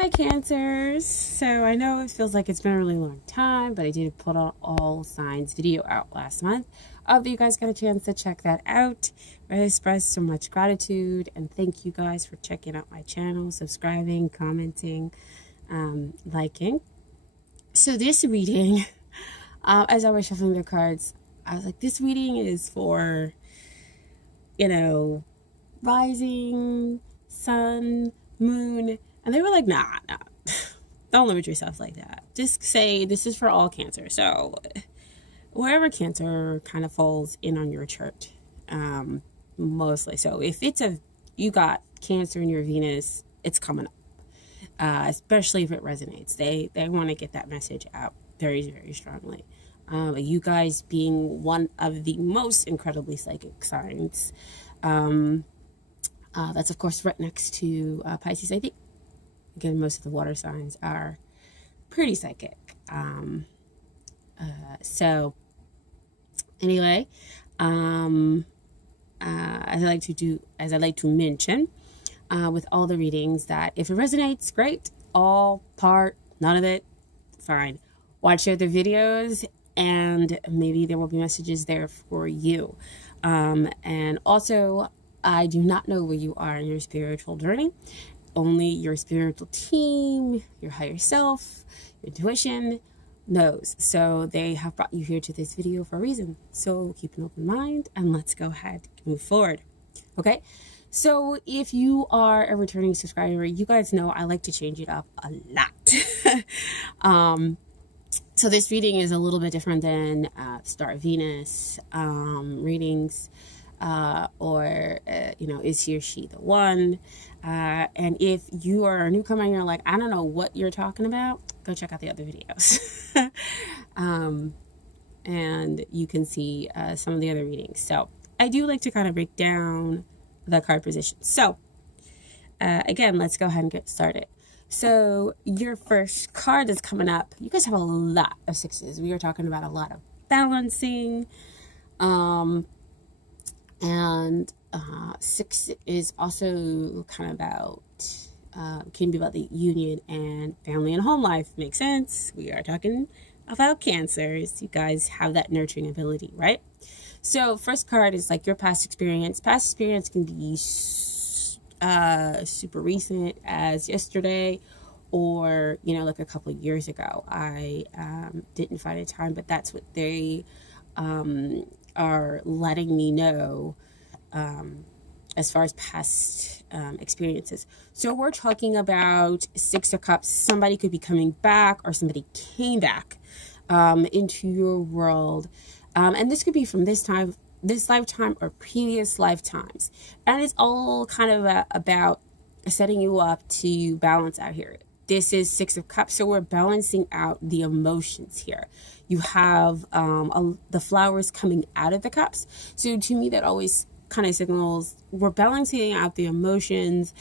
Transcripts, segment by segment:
my Cancers. So I know it feels like it's been a really long time, but I did put an all signs video out last month. I hope you guys got a chance to check that out. I express so much gratitude and thank you guys for checking out my channel, subscribing, commenting, liking. So this reading, as I was shuffling the cards, I was like, this reading is for, rising, sun, moon. And they were like, nah, don't limit yourself like that. Just say this is for all Cancer. So wherever Cancer kind of falls in on your chart, mostly. So if you got Cancer in your Venus, it's coming up. Especially if it resonates. They want to get that message out very, very strongly. You guys being one of the most incredibly psychic signs. That's of course right next to Pisces, I think. Again, most of the water signs are pretty psychic. So anyway, as I like to mention, with all the readings, that if it resonates, great. All, part, none of it, fine. Watch other videos and maybe there will be messages there for you. And also, I do not know where you are in your spiritual journey. Only your spiritual team, your higher self, your intuition knows. So they have brought you here to this video for a reason. So keep an open mind and let's go ahead and move forward. Okay. So if you are a returning subscriber, you guys know I like to change it up a lot. So this reading is a little bit different than Star Venus readings. Is he or she the one? And if you are a newcomer and you're like, I don't know what you're talking about, go check out the other videos. And you can see some of the other readings. So I do like to kind of break down the card position. So again, let's go ahead and get started. So your first card that's coming up, you guys have a lot of sixes. We are talking about a lot of balancing. And six is also kind of about, can be about the union and family and home life. Makes sense. We are talking about Cancers. You guys have that nurturing ability, right? So first card is like your past experience. Past experience can be super recent as yesterday, or, like a couple of years ago. I didn't find a time, but that's what they are letting me know as far as past experiences. So we're talking about Six of Cups. Somebody could be coming back, or somebody came back into your world. And this could be from this lifetime or previous lifetimes. And it's all kind of about setting you up to balance out here. This is Six of Cups, so we're balancing out the emotions here. You have the flowers coming out of the cups. So to me, that always kind of signals we're balancing out the emotions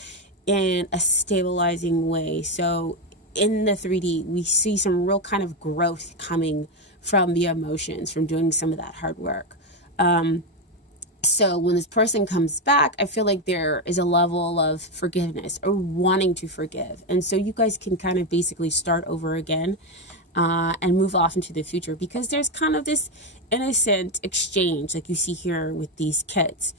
in a stabilizing way. So in the 3D, we see some real kind of growth coming from the emotions, from doing some of that hard work. So when this person comes back, I feel like there is a level of forgiveness or wanting to forgive. And so you guys can kind of basically start over again and move off into the future, because there's kind of this innocent exchange like you see here with these kids.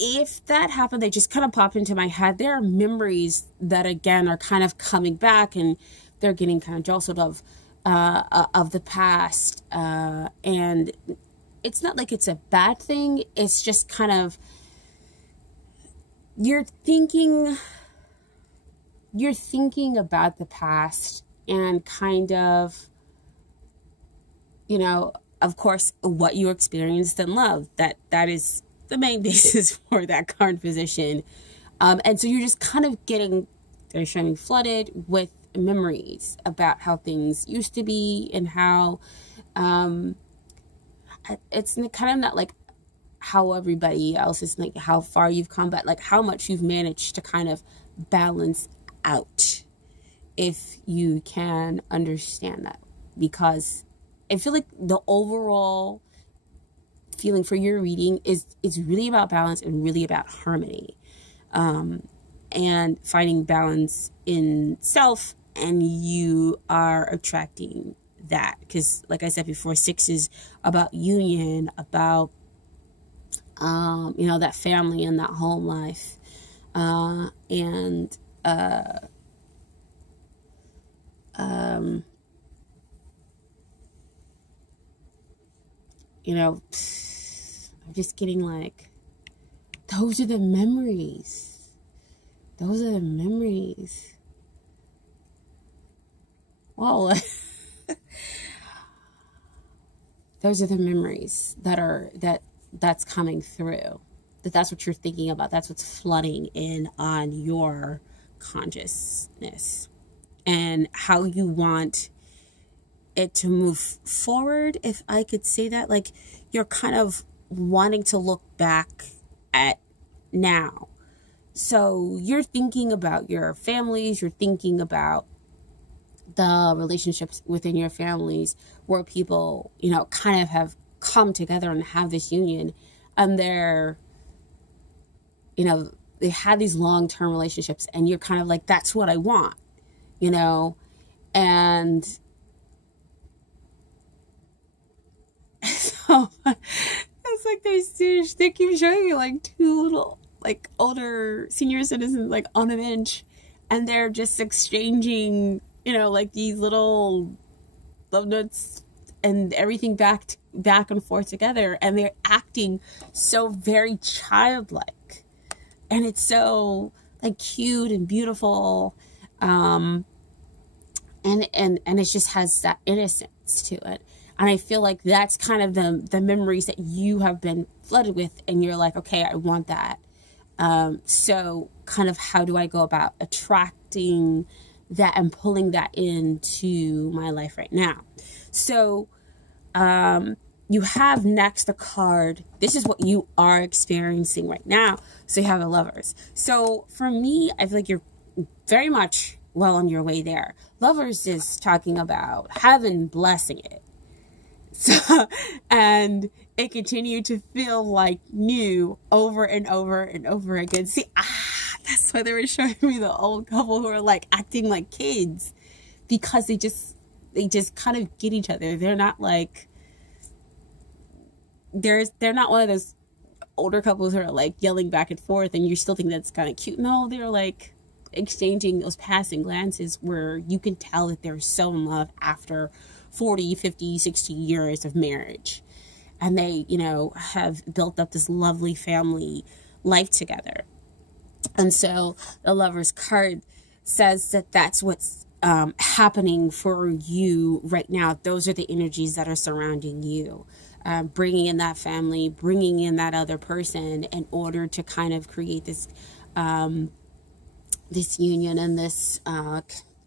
If that happened, they just kind of popped into my head. There are memories that, again, are kind of coming back, and they're getting kind of jostled of the past. And it's not like it's a bad thing. It's just kind of, you're thinking about the past and kind of, of course, what you experienced in love. That is the main basis for that card position. And so you're just kind of they're showing flooded with memories about how things used to be, and how it's kind of not like how everybody else is, like how far you've come, but like how much you've managed to kind of balance out, if you can understand that. Because I feel like the overall feeling for your reading is really about balance and really about harmony. and finding balance in self, and you are attracting that. Because like I said before, 6 is about union, about that family and that home life, and I'm just getting like, those are the memories. Those are the memories. Well, those are the memories that's coming through. That's what you're thinking about. That's what's flooding in on your consciousness, and how you want it to move forward, if I could say that. Like, you're kind of wanting to look back at now. So you're thinking about your families, you're thinking about the relationships within your families where people, kind of have come together and have this union, and they had these long-term relationships, and you're kind of like, that's what I want, and so it's like they keep showing me like two little, like, older senior citizens, like, on a bench, and they're just exchanging, like, these little love notes and everything back and forth together, and they're acting so very childlike, and it's so, like, cute and beautiful, and it just has that innocence to it. And I feel like that's kind of the memories that you have been flooded with, and you're like, okay, I want that. So kind of, how do I go about attracting that and pulling that into my life right now? So you have next the card. This is what you are experiencing right now. So you have the Lovers. So for me, I feel like you're very much well on your way there. Lovers is talking about heaven blessing it. So, and it continued to feel like new over and over and over again. See, that's why they were showing me the old couple who are like acting like kids, because they just kind of get each other. They're not like, they're not one of those older couples who are like yelling back and forth and you still think that's kind of cute. No, they're like exchanging those passing glances where you can tell that they're so in love after 40, 50, 60 years of marriage. And they, have built up this lovely family life together. And so the Lover's card says that that's what's happening for you right now. Those are the energies that are surrounding you. Bringing in that family, bringing in that other person in order to kind of create this this union and this,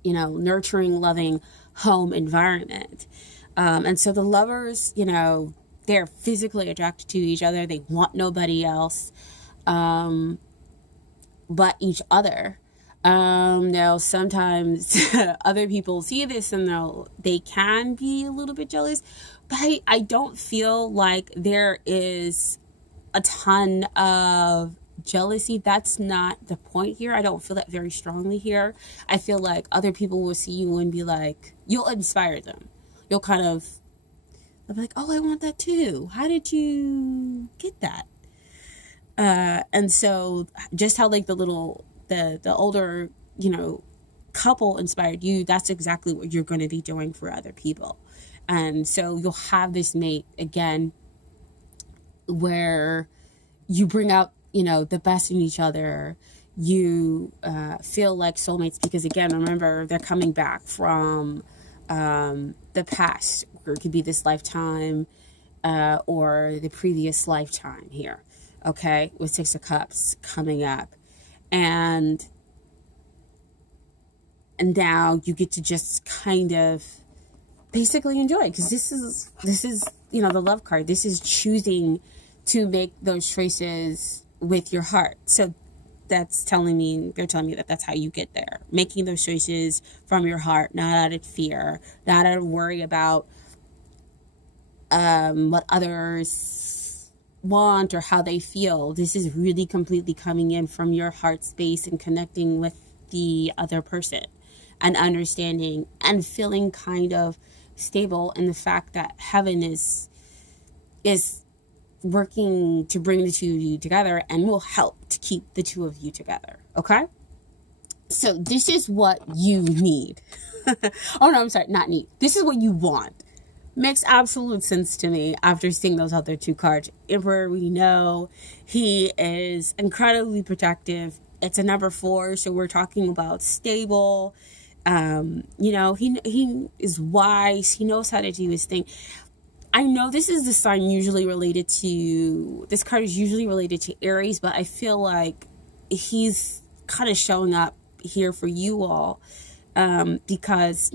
nurturing, loving home environment. And so the Lovers, they're physically attracted to each other. They want nobody else but each other. Now, sometimes other people see this and they can be a little bit jealous, but I don't feel like there is a ton of jealousy. That's not the point here. I don't feel that very strongly here. I feel like other people will see you and be like, you'll inspire them. You'll kind of, they'll be like, oh, I want that too. How did you get that? And so just how like the older, couple inspired you, that's exactly what you're going to be doing for other people. And so you'll have this mate again where you bring out, the best in each other. You feel like soulmates because, again, remember, they're coming back from the past, or it could be this lifetime or the previous lifetime here, okay, with 6 of Cups coming up. And now you get to just kind of basically enjoy, because this is the love card. This is choosing to make those choices with your heart. So they're telling me that that's how you get there, making those choices from your heart, not out of fear, not out of worry about what others want or how they feel. This is really completely coming in from your heart space and connecting with the other person and understanding and feeling kind of stable in the fact that heaven is working to bring the two of you together and will help to keep the two of you together. Okay? So this is what you need. Oh no, I'm sorry, not need. This is what you want. Makes absolute sense to me after seeing those other two cards. Emperor, we know he is incredibly protective. It's a number 4, so we're talking about stable. He is wise. He knows how to do his thing. I know this is the sign usually related to, this card is usually related to Aries, but I feel like he's kind of showing up here for you all because,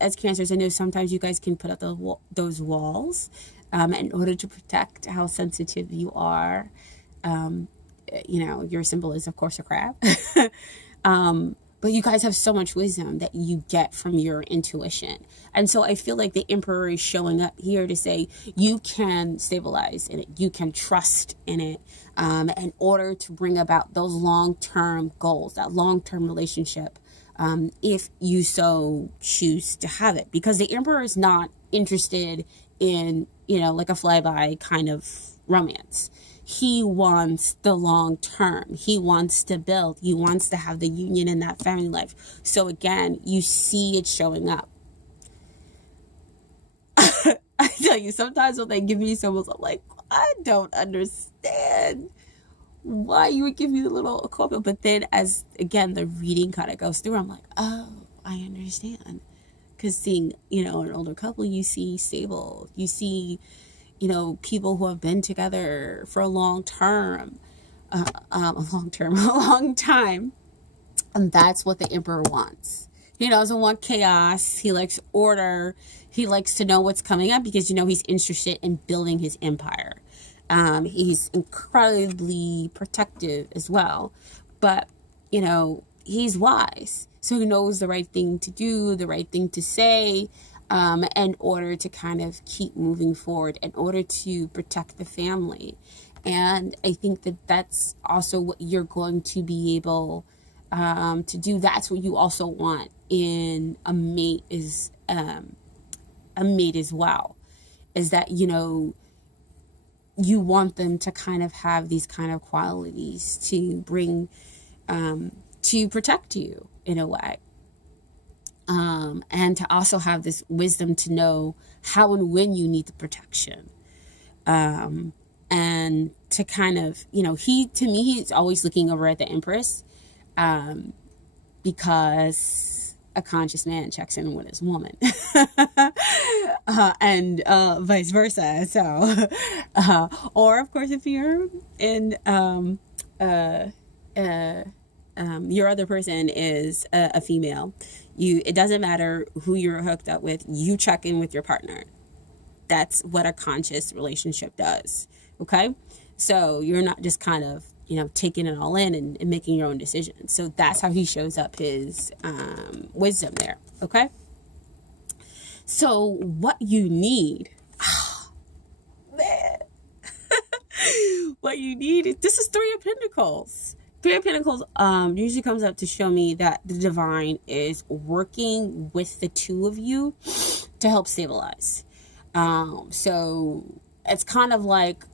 as Cancers, I know sometimes you guys can put up those walls in order to protect how sensitive you are. Your symbol is, of course, a crab. But you guys have so much wisdom that you get from your intuition. And so I feel like the Emperor is showing up here to say you can stabilize in it. You can trust in it in order to bring about those long-term goals, that long-term relationship, if you so choose to have it. Because the Emperor is not interested in, like a flyby kind of romance. He wants the long term. He wants to build. He wants to have the union in that family life. So again, you see it showing up. I tell you, sometimes when they give me symbols, I'm like, I don't understand why you would give me the little quote. But then as, again, the reading kind of goes through, I'm like, oh, I understand. Because seeing, an older couple, you see stable. You see people who have been together for a long time. And that's what the Emperor wants. He doesn't want chaos. He likes order. He likes to know what's coming up because, he's interested in building his empire. He's incredibly protective as well. But, he's wise. So he knows the right thing to do, the right thing to say, in order to kind of keep moving forward, in order to protect the family. And I think that that's also what you're going to be able to do. That's what you also want in a mate as well, is that, you want them to kind of have these kind of qualities to bring, to protect you in a way. And to also have this wisdom to know how and when you need the protection. And to kind of, he's always looking over at the Empress, because a conscious man checks in with his woman, and vice versa. So, or of course, if you're in, your other person is a female, it doesn't matter who you're hooked up with, you check in with your partner. That's what a conscious relationship does. Okay? So you're not just kind of, taking it all in and making your own decisions. So that's how he shows up his wisdom there. Okay? So what you need, man, what you need, this is 3 of Pentacles. 3 of Pentacles usually comes up to show me that the divine is working with the two of you to help stabilize. So it's kind of like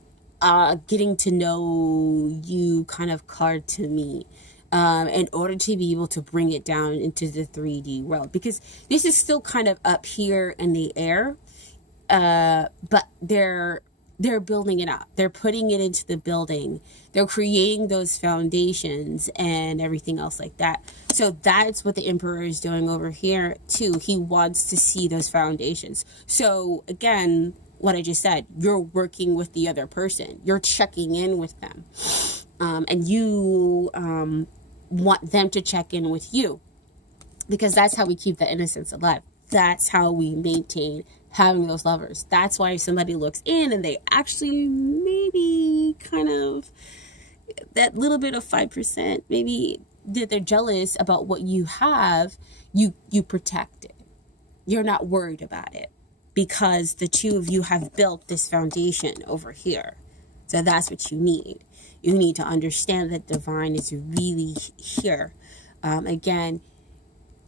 getting to know you kind of card to me, in order to be able to bring it down into the 3D world. Because this is still kind of up here in the air, but they're building it up. They're putting it into the building. They're creating those foundations and everything else like that. So that's what the Emperor is doing over here too. He wants to see those foundations. So again, what I just said, you're working with the other person. You're checking in with them. And you want them to check in with you. Because that's how we keep the innocence alive. That's how we maintain having those lovers. That's why if somebody looks in and they actually maybe kind of that little bit of 5%, maybe that they're jealous about what you have, you protect it. You're not worried about it because the two of you have built this foundation over here. So that's what you need. You need to understand that divine is really here. Again,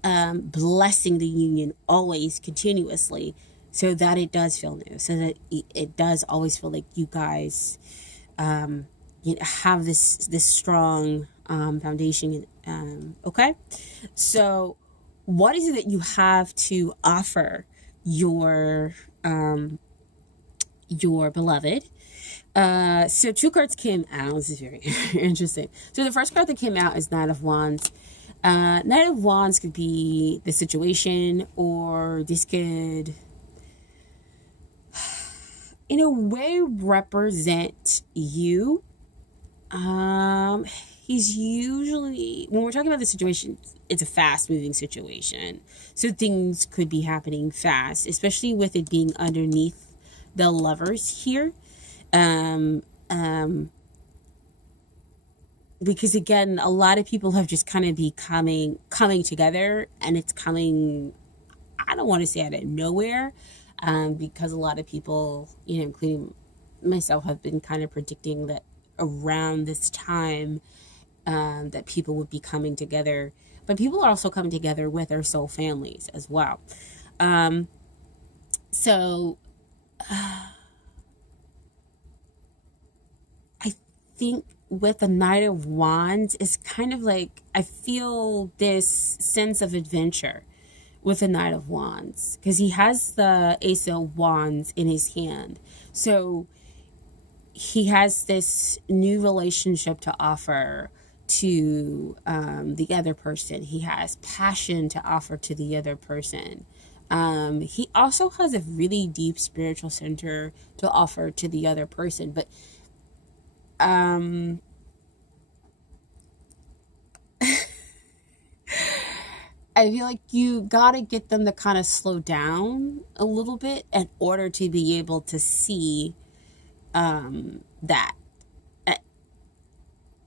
blessing the union always continuously, so that it does feel new, so that it does always feel like you guys have this strong foundation. Okay, so what is it that you have to offer your beloved? So two cards came out. This is very interesting. So the first card that came out is Knight of Wands. Knight of Wands could be the situation, or this could, in a way, represent you. He's usually, when we're talking about the situation, it's a fast moving situation. So things could be happening fast, especially with it being underneath the Lovers here. Because again, a lot of people have just kind of coming together, and it's coming, I don't want to say out of nowhere, because a lot of people, including myself, have been kind of predicting that around this time, that people would be coming together. But people are also coming together with their soul families as well. So I think with the Knight of Wands, it's kind of like, I feel this sense of adventure with the Knight of Wands, because he has the Ace of Wands in his hand. So he has this new relationship to offer to the other person. He has passion to offer to the other person. He also has a really deep spiritual center to offer to the other person. But I feel like you gotta get them to kind of slow down a little bit in order to be able to see that.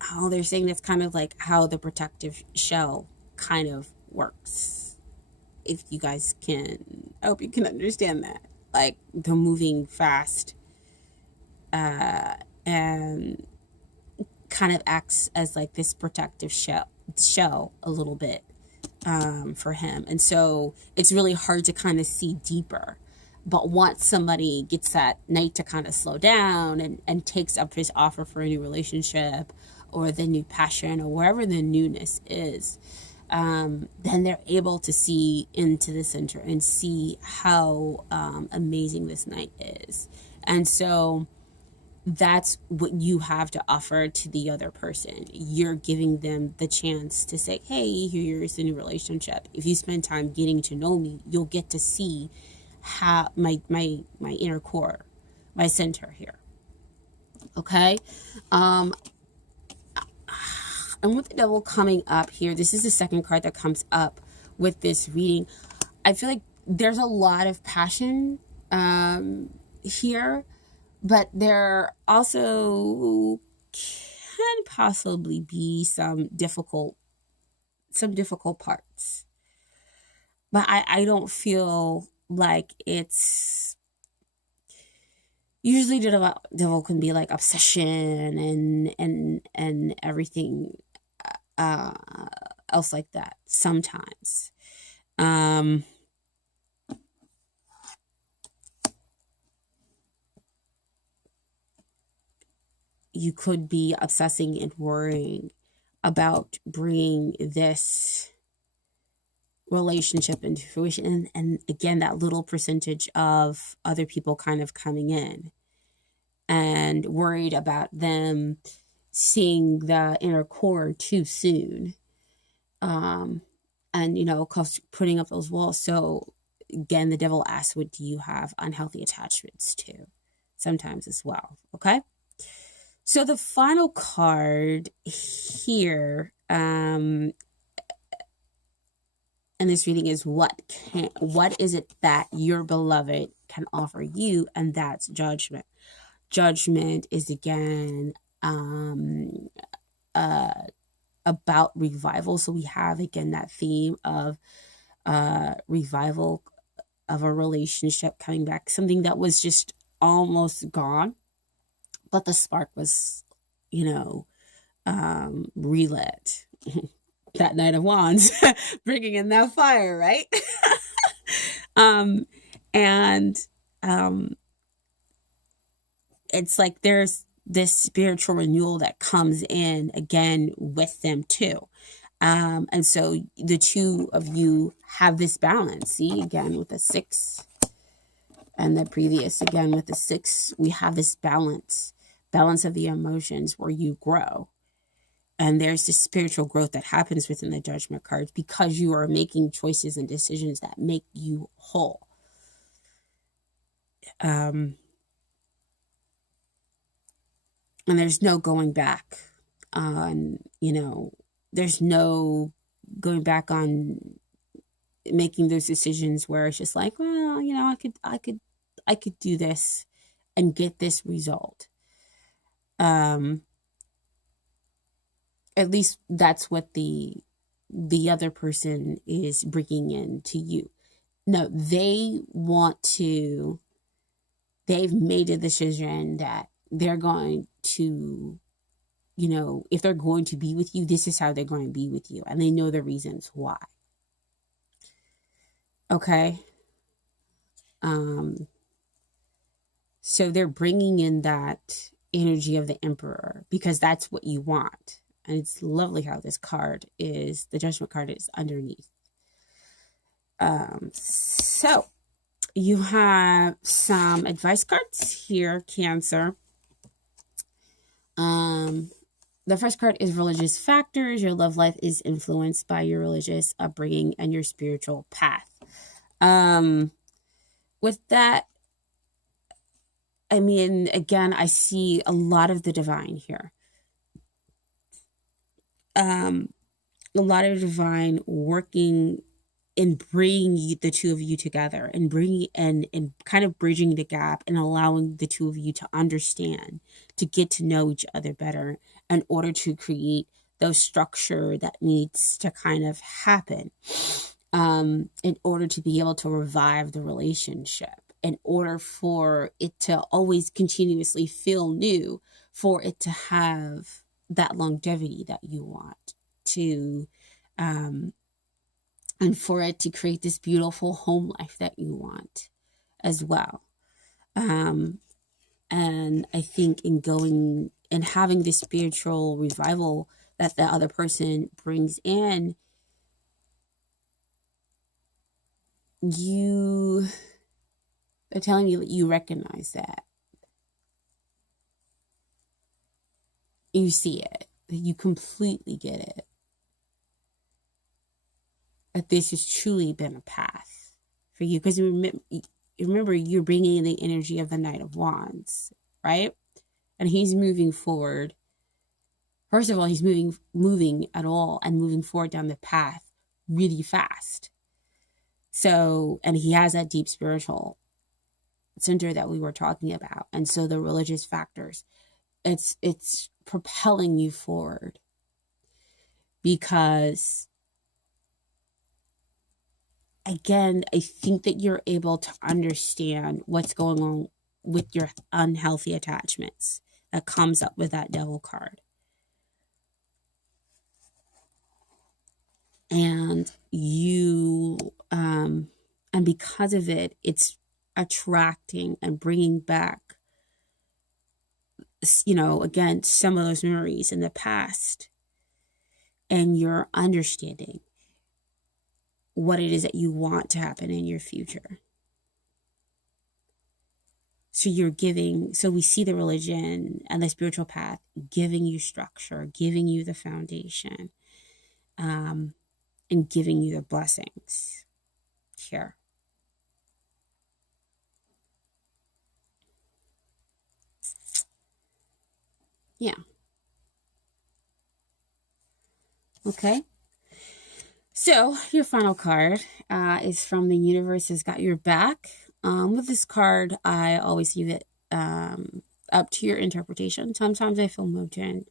How they're saying that's kind of like how the protective shell kind of works. If you guys can, I hope you can understand that. Like the moving fast, and kind of acts as like this protective shell a little bit, for him. And so it's really hard to kind of see deeper. But once somebody gets that Knight to kind of slow down and takes up his offer for a new relationship, or the new passion, or wherever the newness is, then they're able to see into the center and see how amazing this Knight is. And so that's what you have to offer to the other person. You're giving them the chance to say, hey, here's the new relationship. If you spend time getting to know me, you'll get to see how my inner core, my center here. Okay. And with the Devil coming up here, this is the second card that comes up with this reading. I feel like there's a lot of passion here, but there also can possibly be some difficult parts. But I don't feel like it's, usually the devil can be like obsession and everything else like that sometimes. You could be obsessing and worrying about bringing this relationship into fruition, and again, that little percentage of other people kind of coming in, and worried about them seeing the inner core too soon, and putting up those walls. So again, the devil asks, what do you have unhealthy attachments to sometimes as well? Okay, so the final card here in this reading is what is it that your beloved can offer you? And that's Judgment. Judgment is again about revival. So we have again that theme of revival of a relationship coming back, something that was just almost gone. but the spark was, you know, relit. That Knight of Wands, bringing in that fire, right? um, and it's like there's this spiritual renewal that comes in again with them too. And so the two of you have this balance. See, again with the 6 and the previous, again with the 6, we have this balance of the emotions where you grow. And there's this spiritual growth that happens within the Judgment cards because you are making choices and decisions that make you whole. And there's no going back on, there's no going back on making those decisions where it's just like, well, I could do this and get this result. At least that's what the other person is bringing in to you. No, they've made a decision that they're going to, if they're going to be with you, this is how they're going to be with you. And they know the reasons why. Okay. So they're bringing in that energy of the Emperor because that's what you want. And it's lovely how this card is, the Judgment card is underneath. So you have some advice cards here, Cancer. The first card is religious factors. Your love life is influenced by your religious upbringing and your spiritual path. With that, I mean, again, I see a lot of the divine here. A lot of divine working in bringing the two of you together and bringing and kind of bridging the gap and allowing the two of you to understand, to get to know each other better in order to create those structure that needs to kind of happen in order to be able to revive the relationship, in order for it to always continuously feel new, for it to have that longevity that you want to, and for it to create this beautiful home life that you want as well. And I think in going and having this spiritual revival that the other person brings in, they're telling you that you recognize that. You see it, that you completely get it. That this has truly been a path for you. Because remember, you're bringing in the energy of the Knight of Wands, right? And he's moving forward. First of all, he's moving at all and moving forward down the path really fast. So, and he has that deep spiritual center that we were talking about. And so the religious factors, it's propelling you forward because, again, I think that you're able to understand what's going on with your unhealthy attachments that comes up with that Devil card. And you, and because of it, it's attracting and bringing back, again, some of those memories in the past, and you're understanding what it is that you want to happen in your future. So we see the religion and the spiritual path giving you structure, giving you the foundation, and giving you the blessings here. Yeah. Okay. So your final card is from The Universe Has Got Your Back. With this card, I always leave it up to your interpretation. Sometimes I feel moved to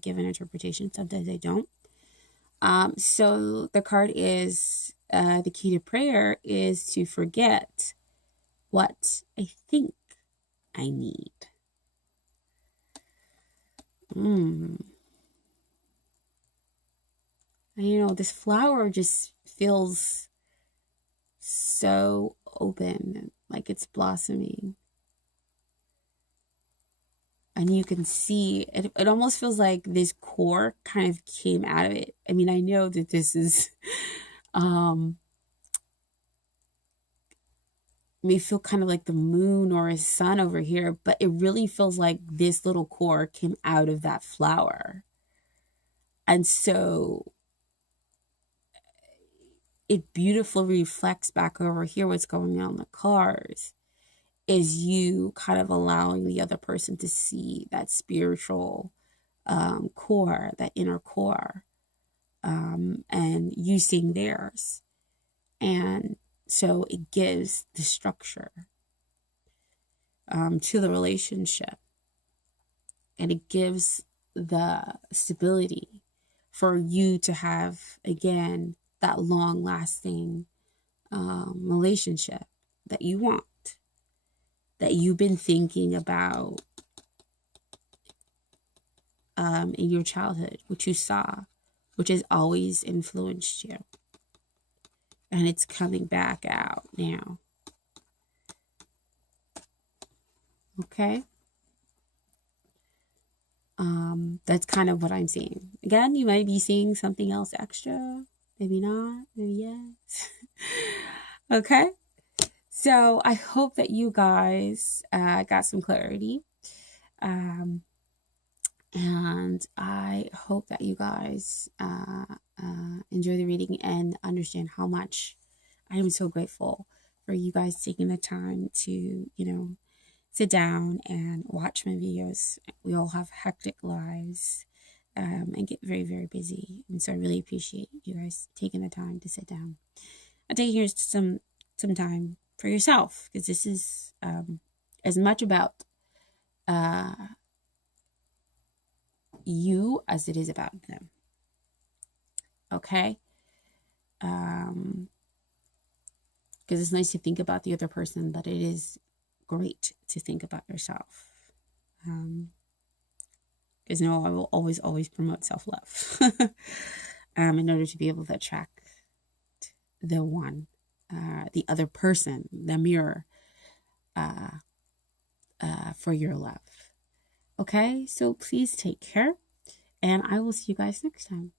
give an interpretation. Sometimes I don't. So the card is, the key to prayer is to forget what I think I need. And, you know, this flower just feels so open, like it's blossoming. And you can see it, it almost feels like this core kind of came out of it. I mean, I know that this is um may feel kind of like the moon or a sun over here, but it really feels like this little core came out of that flower. And so it beautifully reflects back over here what's going on in the cars is you kind of allowing the other person to see that spiritual core, that inner core, and you seeing theirs. And so it gives the structure to the relationship, and it gives the stability for you to have, again, that long lasting relationship that you want, that you've been thinking about in your childhood, which you saw, which has always influenced you. And it's coming back out now. Okay? That's kind of what I'm seeing. Again, you might be seeing something else extra. Maybe not. Maybe yes. Okay? So I hope that you guys got some clarity. And I hope that you guys enjoy the reading and understand how much I am so grateful for you guys taking the time to, you know, sit down and watch my videos. We all have hectic lives and get very, very busy. And so I really appreciate you guys taking the time to sit down and taking some time for yourself, because this is as much about you as it is about them. Okay? Because it's nice to think about the other person, but it is great to think about yourself. Because no, I will always promote self-love in order to be able to attract the one, the other person, the mirror for your love. Okay, so please take care, and I will see you guys next time.